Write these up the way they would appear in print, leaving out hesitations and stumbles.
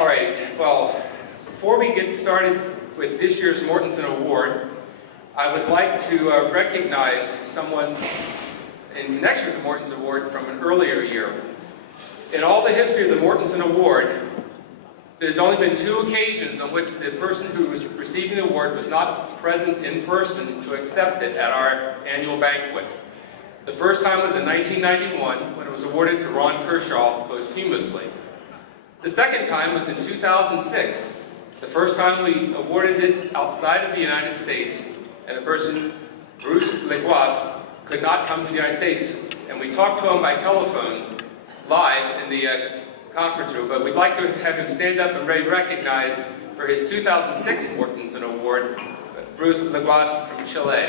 All right, well, before we get started with this year's Mortenson Award, I would like to recognize someone in connection with the Mortenson Award from an earlier year. In all the history of the Mortenson Award, there's only been 2 occasions on which the person who was receiving the award was not present in person to accept it at our annual banquet. The first time was in 1991, when it was awarded to Ron Kershaw posthumously. The second time was in 2006, the first time we awarded it outside of the United States, and the person, Bruce Legois, could not come to the United States, and we talked to him by telephone live in the conference room, but we'd like to have him stand up and be recognized for his 2006 Mortenson Award, Bruce Legois from Chile.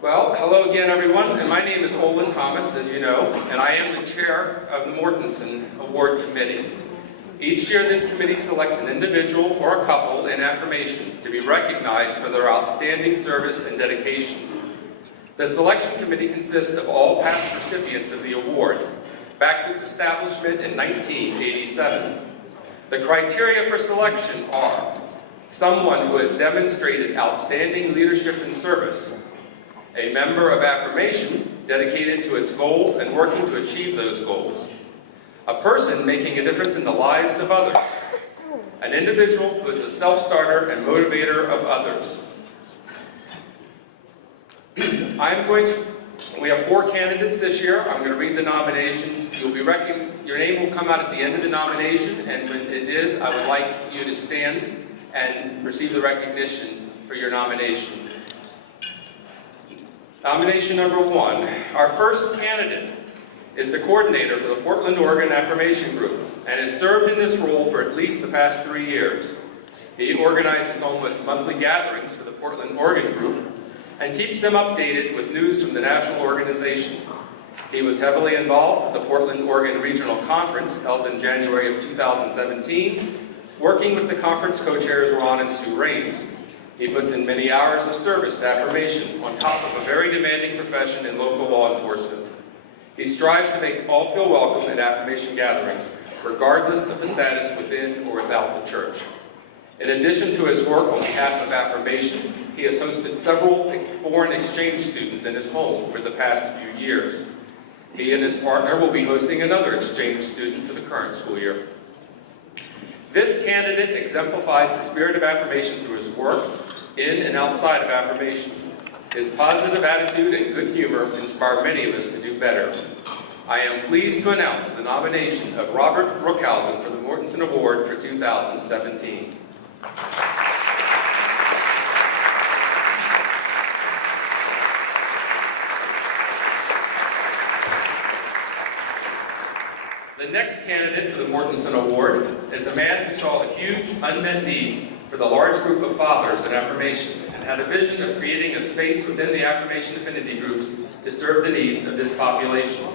Well, hello again, everyone, and my name is Olin Thomas, as you know, and I am the chair of the Mortenson Award Committee. Each year, this committee selects an individual or a couple in affirmation to be recognized for their outstanding service and dedication. The selection committee consists of all past recipients of the award, back to its establishment in 1987. The criteria for selection are someone who has demonstrated outstanding leadership and service, a member of affirmation dedicated to its goals and working to achieve those goals, a person making a difference in the lives of others, an individual who is a self-starter and motivator of others. We have 4 candidates this year. I'm going to read the nominations. Your name will come out at the end of the nomination, and when it is, I would like you to stand and receive the recognition for your nomination. Nomination number 1. Our first candidate is the coordinator for the Portland, Oregon Affirmation Group and has served in this role for at least the past 3 years. He organizes almost monthly gatherings for the Portland, Oregon group and keeps them updated with news from the national organization. He was heavily involved with the Portland, Oregon Regional Conference held in January of 2017, working with the conference co-chairs Ron and Sue Raines. He puts in many hours of service to affirmation on top of a very demanding profession in local law enforcement. He strives to make all feel welcome at affirmation gatherings, regardless of the status within or without the church. In addition to his work on behalf of affirmation, he has hosted several foreign exchange students in his home over the past few years. He and his partner will be hosting another exchange student for the current school year. This candidate exemplifies the spirit of affirmation through his work in and outside of affirmation. His positive attitude and good humor inspire many of us to do better. I am pleased to announce the nomination of Robert Brookhausen for the Mortenson Award for 2017. The next candidate for the Mortenson Award is a man who saw a huge unmet need for the large group of fathers in affirmation and had a vision of creating a space within the affirmation affinity groups to serve the needs of this population.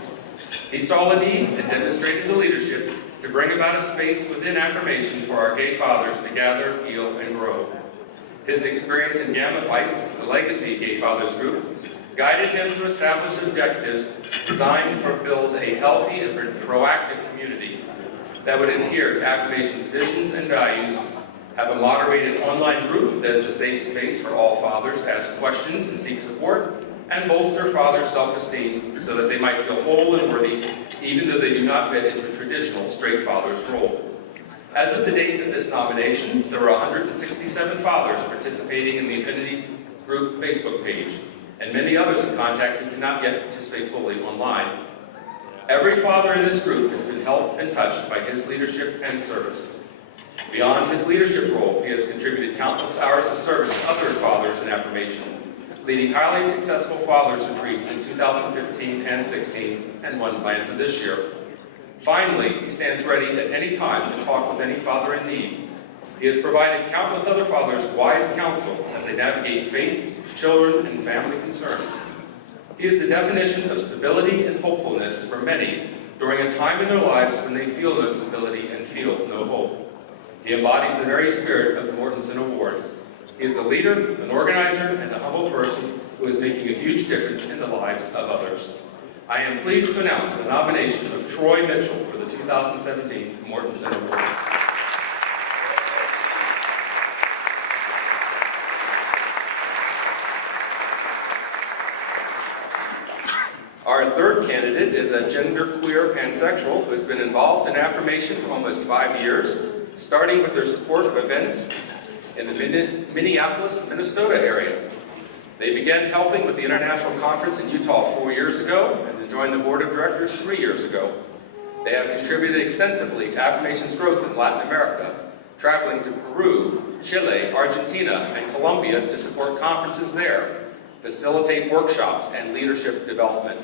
He saw the need and demonstrated the leadership to bring about a space within affirmation for our gay fathers to gather, heal, and grow. His experience in Gamma Fights, the legacy Gay Fathers group, guided him to establish objectives designed to build a healthy and proactive community that would adhere to affirmation's visions and values, have a moderated online group that is a safe space for all fathers to ask questions and seek support, and bolster fathers' self-esteem so that they might feel whole and worthy, even though they do not fit into a traditional straight father's role. As of the date of this nomination, there are 167 fathers participating in the Affinity Group Facebook page, and many others in contact who cannot yet participate fully online. Every father in this group has been helped and touched by his leadership and service. Beyond his leadership role, he has contributed countless hours of service to other fathers in affirmation, leading highly successful fathers retreats in 2015 and 16, and one planned for this year. Finally, he stands ready at any time to talk with any father in need. He has provided countless other fathers wise counsel as they navigate faith, children, and family concerns. He is the definition of stability and hopefulness for many during a time in their lives when they feel no stability and feel no hope. He embodies the very spirit of the Mortenson Award. He is a leader, an organizer, and a humble person who is making a huge difference in the lives of others. I am pleased to announce the nomination of Troy Mitchell for the 2017 Mortenson Award. Our third candidate is a genderqueer pansexual who has been involved in affirmation for almost 5 years, starting with their support of events in the Minneapolis, Minnesota area. They began helping with the International Conference in Utah 4 years ago and then joined the board of directors 3 years ago. They have contributed extensively to affirmation's growth in Latin America, traveling to Peru, Chile, Argentina, and Colombia to support conferences there, facilitate workshops, and leadership development.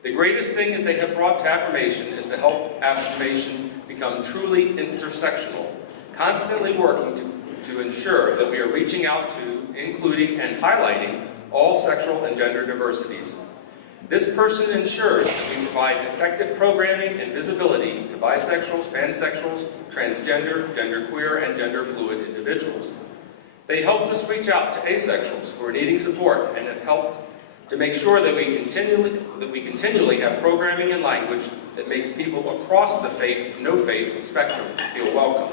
The greatest thing that they have brought to affirmation is to help affirmation become truly intersectional, constantly working to ensure that we are reaching out to, including, and highlighting all sexual and gender diversities. This person ensures that we provide effective programming and visibility to bisexuals, pansexuals, transgender, genderqueer, and gender fluid individuals. They helped us reach out to asexuals who are needing support and have helped to make sure that we continually have programming and language that makes people across the faith, no faith spectrum feel welcome.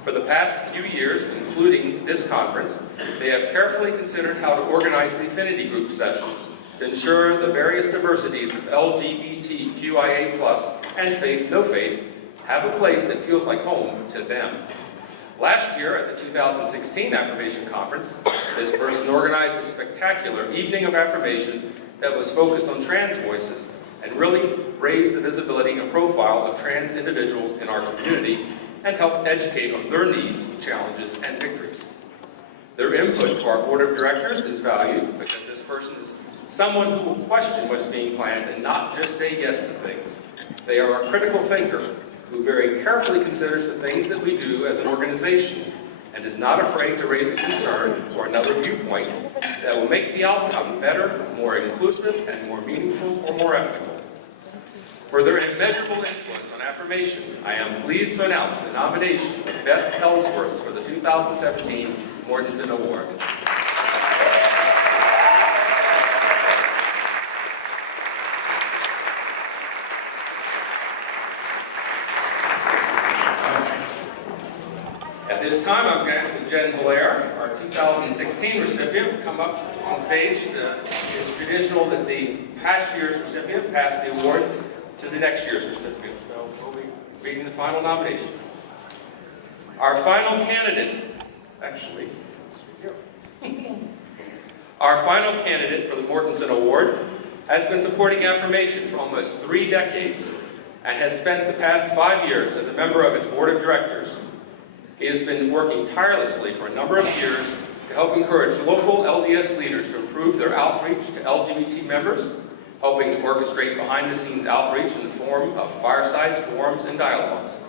For the past few years, including this conference, they have carefully considered how to organize the affinity group sessions to ensure the various diversities of LGBTQIA+ and faith, no faith have a place that feels like home to them. Last year at the 2016 Affirmation Conference, this person organized a spectacular evening of affirmation that was focused on trans voices and really raised the visibility and profile of trans individuals in our community and helped educate on their needs, challenges, and victories. Their input to our board of directors is valued because this person is someone who will question what's being planned and not just say yes to things. They are a critical thinker who very carefully considers the things that we do as an organization and is not afraid to raise a concern or another viewpoint that will make the outcome better, more inclusive, and more meaningful or more ethical. For their immeasurable influence on affirmation, I am pleased to announce the nomination of Beth Ellsworth for the 2017 Mortenson Award. At this time, I'm going to ask Jen Blair, our 2016 recipient, come up on stage. It's traditional that the past year's recipient pass the award to the next year's recipient. So we'll be reading the final nomination. Our final candidate, our final candidate for the Mortenson Award has been supporting affirmation for almost 3 decades and has spent the past 5 years as a member of its board of directors. He has been working tirelessly for a number of years to help encourage local LDS leaders to improve their outreach to LGBT members, helping to orchestrate behind-the-scenes outreach in the form of firesides, forums, and dialogues.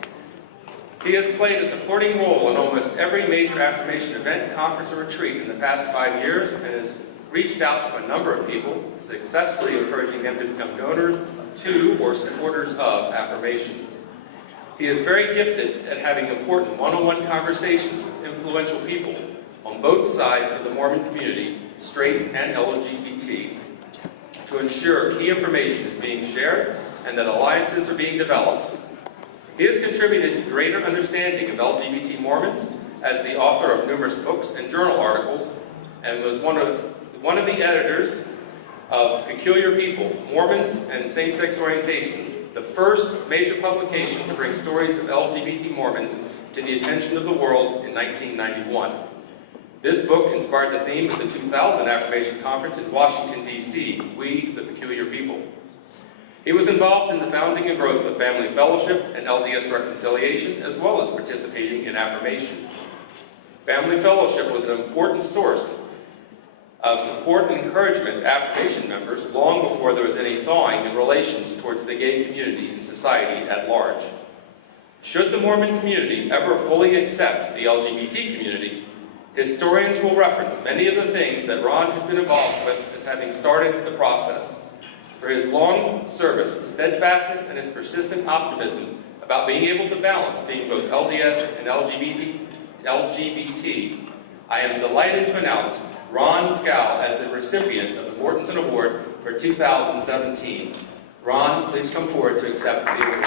He has played a supporting role in almost every major affirmation event, conference, or retreat in the past 5 years and has reached out to a number of people, successfully encouraging them to become donors to or supporters of affirmation. He is very gifted at having important one-on-one conversations with influential people on both sides of the Mormon community, straight and LGBT, to ensure key information is being shared and that alliances are being developed. He has contributed to greater understanding of LGBT Mormons as the author of numerous books and journal articles and was one of the editors of Peculiar People, Mormons and Same-Sex Orientation, the first major publication to bring stories of LGBT Mormons to the attention of the world in 1991. This book inspired the theme of the 2000 Affirmation Conference in Washington, D.C., We, the Peculiar People. He was involved in the founding and growth of Family Fellowship and LDS Reconciliation, as well as participating in affirmation. Family Fellowship was an important source of support and encouragement to affirmation members long before there was any thawing in relations towards the gay community and society at large. Should the Mormon community ever fully accept the LGBT community, historians will reference many of the things that Ron has been involved with as having started the process. For his long service, steadfastness, and his persistent optimism about about being able to balance being both LDS and LGBT, I am delighted to announce Ron Scow as the recipient of the Mortenson Award for 2017. Ron, please come forward to accept the award.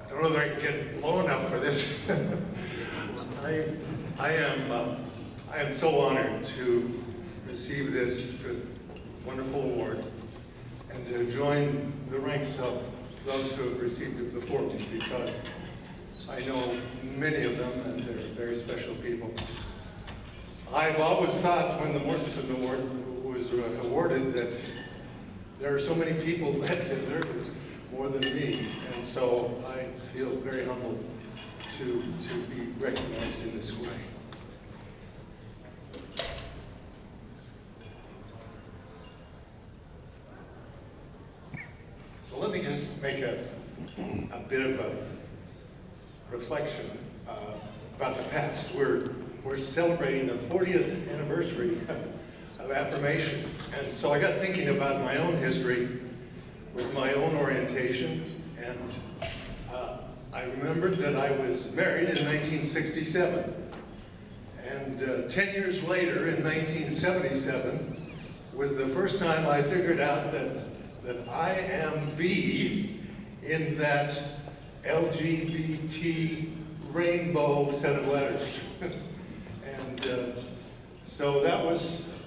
I don't know whether I can get low enough for this. I am so honored to receive this wonderful award and to join the ranks of those who have received it before me, because I know many of them and they're very special people. I've always thought when the Mortensen Award was awarded that there are so many people that deserve it more than me, and so I feel very humbled to be recognized in this way. So let me just make a bit of a reflection about the past. We're celebrating the 40th anniversary of Affirmation, and so I got thinking about my own history with my own orientation, and I remembered that I was married in 1967, and 10 years later, in 1977, was the first time I figured out that I am B in that LGBT rainbow set of letters. And so that was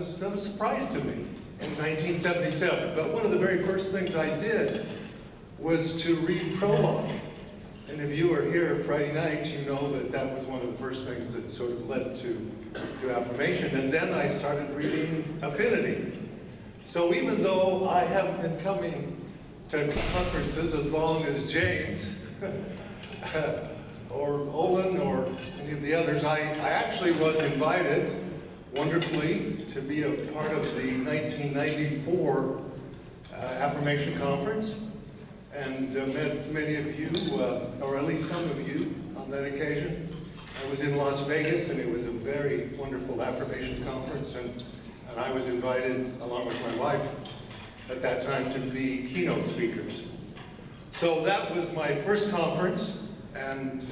some surprise to me in 1977. But one of the very first things I did was to read Prologue. And if you were here Friday night, you know that was one of the first things that sort of led to Affirmation. And then I started reading Affinity. So even though I haven't been coming to conferences as long as James, or Olin, or any of the others, I actually was invited, wonderfully, to be a part of the 1994 Affirmation Conference, and met many of you, or at least some of you, on that occasion. I was in Las Vegas, and it was a very wonderful Affirmation Conference, and I was invited, along with my wife, at that time, to be keynote speakers. So that was my first conference, and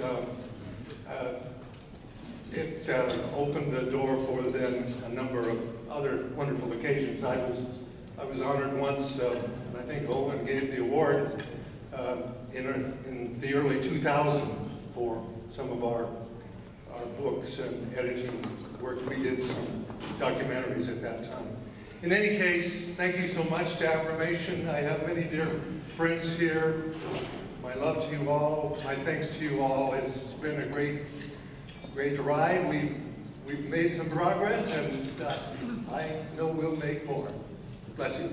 it opened the door for then a number of other wonderful occasions. I was honored once, and I think Olin gave the award in the early 2000s for some of our books and editing work. We did some documentaries at that time. In any case, thank you so much to Affirmation. I have many dear friends here. My love to you all. My thanks to you all. It's been a great ride. We've made some progress, and I know we'll make more. Bless you.